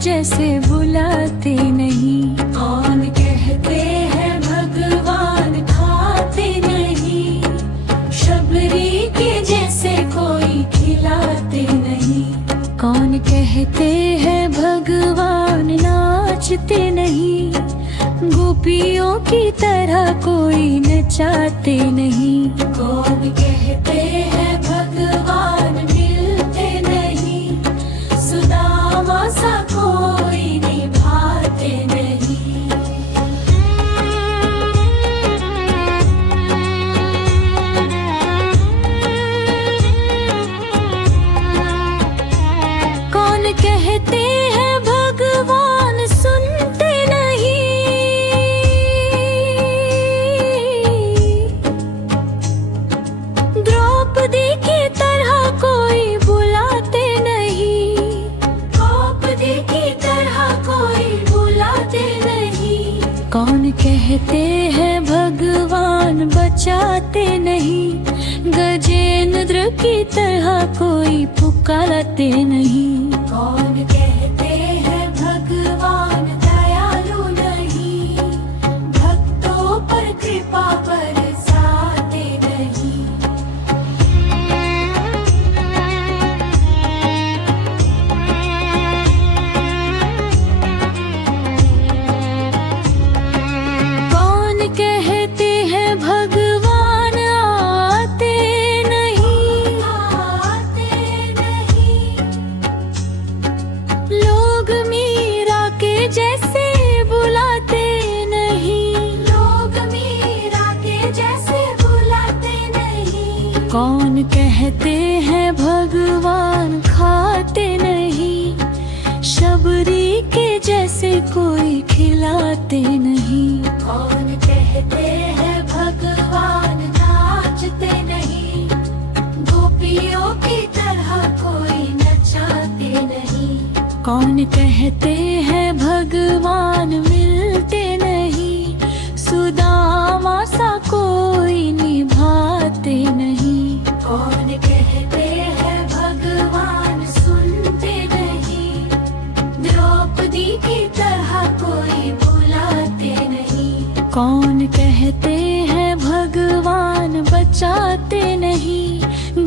जैसे बुलाते नहीं। कौन कहते हैं भगवान खाते नहीं, शबरी के जैसे कोई खिलाते नहीं। कौन कहते हैं भगवान नाचते नहीं, गोपियों की तरह कोई नचाते नहीं। कौन कहते हैं भगवान मिलते नहीं, सुदामा सा कोई निभाते नहीं। कौन कहते हैं भगवान सुनते नहीं, द्रौपदी की तरह कोई बुलाते नहीं। द्रौपदी की तरह कोई बुलाते नहीं। कौन कहते हैं भगवान बचाते नहीं, गजेंद्र की तरह कोई पुकारते नहीं। कौन कहते हैं भगवान दयालु नहीं, भक्तों पर कृपा बरसाते नहीं। कौन कहते हैं भगवान आते नहीं, आते नहीं। लोग मीरा के जैसे बुलाते नहीं, लोग मीरा के जैसे बुलाते नहीं। कौन कहते हैं भगवान खाते नहीं, शबरी के जैसे कोई खिलाते नहीं। कौन कहते हैं भगवान नाचते नहीं, गोपियों की तरह कोई नचाते नहीं। कौन कहते हैं भगवान मिलते नहीं, सुदामा सा कोई निभाते नहीं। कौन कहते हैं भगवान सुनते नहीं, द्रौपदी की तरह कोई बुलाते नहीं। कौन कहते हैं भगवान बचाते नहीं,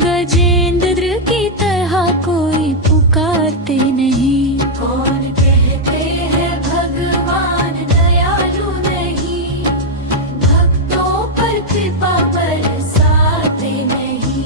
गजेंद्र की तरह कोई पुकारते नहीं। कौन कहते हैं भगवान दयालु नहीं, भक्तों पर कृपा बरसाते नहीं।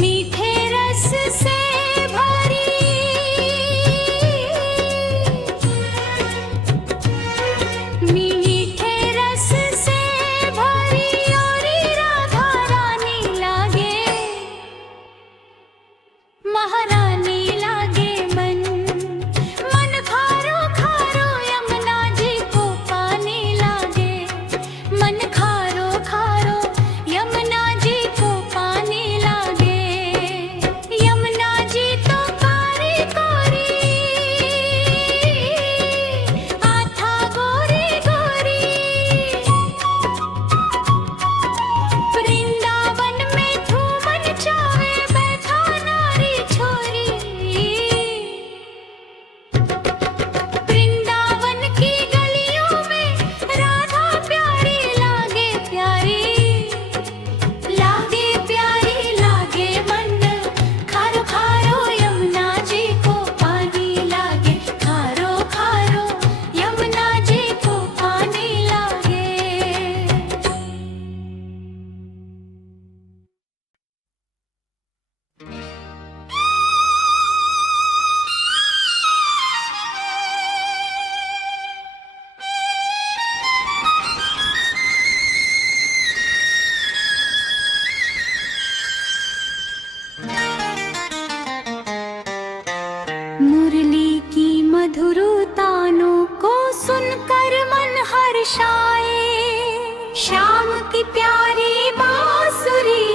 मीठे रस से भरी मीठे रस से भरी और राधा रानी लागे, महारानी लागे। मन मन खारो खारो यमुना जी को पानी लागे, मन खारो खारो यमुना जी को पानी लागे। यमुना जी तो कारी कारी, आथा गोरी गोरी। वृंदावन में धूमन चावे बैठा नारी छोरी, वृंदावन की गलियों में राधा प्यारी लागे प्यारी, लागे प्यारी लागे। मन खारो खारो यमुना जी को पानी लागे, खारो खारो यमुना जी को पानी लागे। मुरली की मधुर तानों को सुनकर मन हर्षाए। श्याम की प्यारी बांसुरी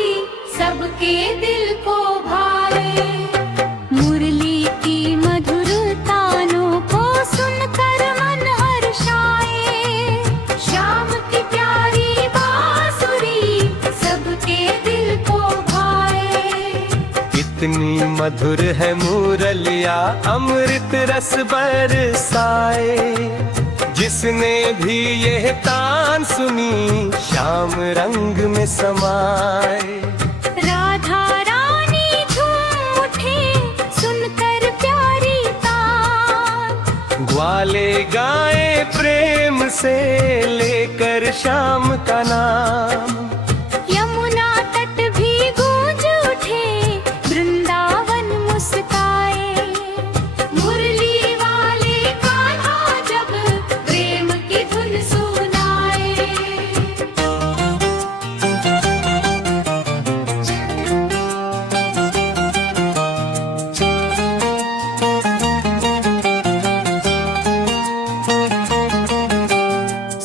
सबके दिल को भाए। मुरली की मधुर तानों को सुनकर मन हर्षाए। श्याम की प्यारी बांसुरी सबके दिल को भाए। कितनी मधुर है मुरलिया अमृत रस बरसाए। जिसने भी यह तान सुनी श्याम रंग में समाए। राधा रानी झूम उठे सुनकर प्यारी तान। ग्वाले गाए प्रेम से लेकर श्याम का नाम। यमुना तट भी गूंज उठे वृंदावन मुस्काए। मुरली वाले कान्हा जब प्रेम की धुन सुनाए।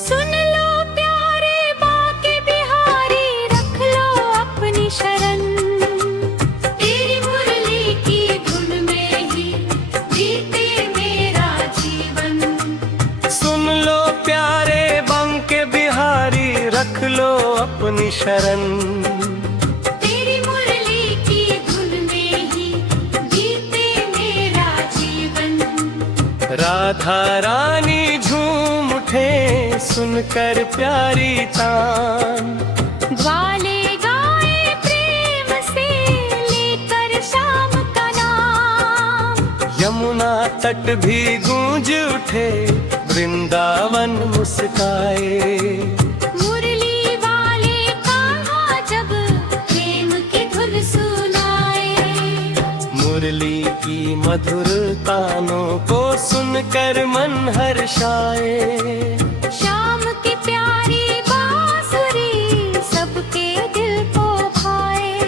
सुन लो प्यारे बाके बिहारी रख लो अपनी शरण। तेरी मुरली की धुन में ही बीते मेरा जीवन। सुन लो प्यारे बांके बिहारी रख लो अपनी शरण। तेरी मुरली की धुन में ही बीते मेरा जीवन। राधा रानी झूम उठे सुनकर प्यारी तान। ग्वाले गाए प्रेम से लेकर श्याम का नाम। यमुना तट भी गूंज उठे वृंदावन मुस्काए। मुरली वाले कान्हा जब प्रेम की धुन सुनाए। मुरली की मधुर तानों को सुनकर मन हर्षाए। श्याम की प्यारी बांसुरी सबके दिल को भाए।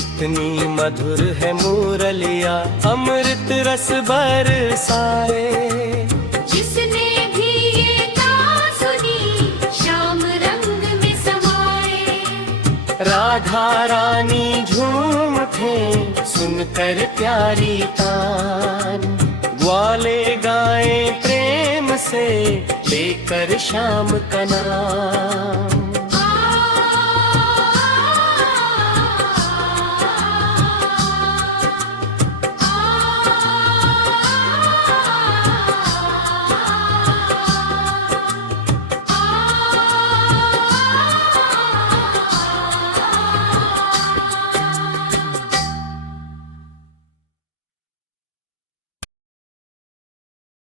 इतनी मधुर है मुरलिया अमृत रस बरसाए। जिसने भी ये तान सुनी श्याम रंग में समाए। राधा रानी झूम उठे सुनकर प्यारी तान। ग्वाले गाए प्रेम से लेकर श्याम का नाम।